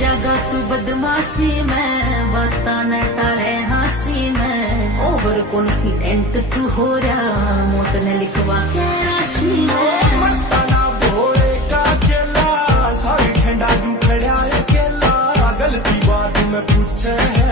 जागा तू बदमाशी में, बाता न टाले हंसी में। ओवर कॉन्फिडेंट तू हो रहा, मौत ने लिखवा के राशि में। मस्ताना भोले का चेला, सारी ठंडा तू खड़ा अकेला। गलती बात में पूछे है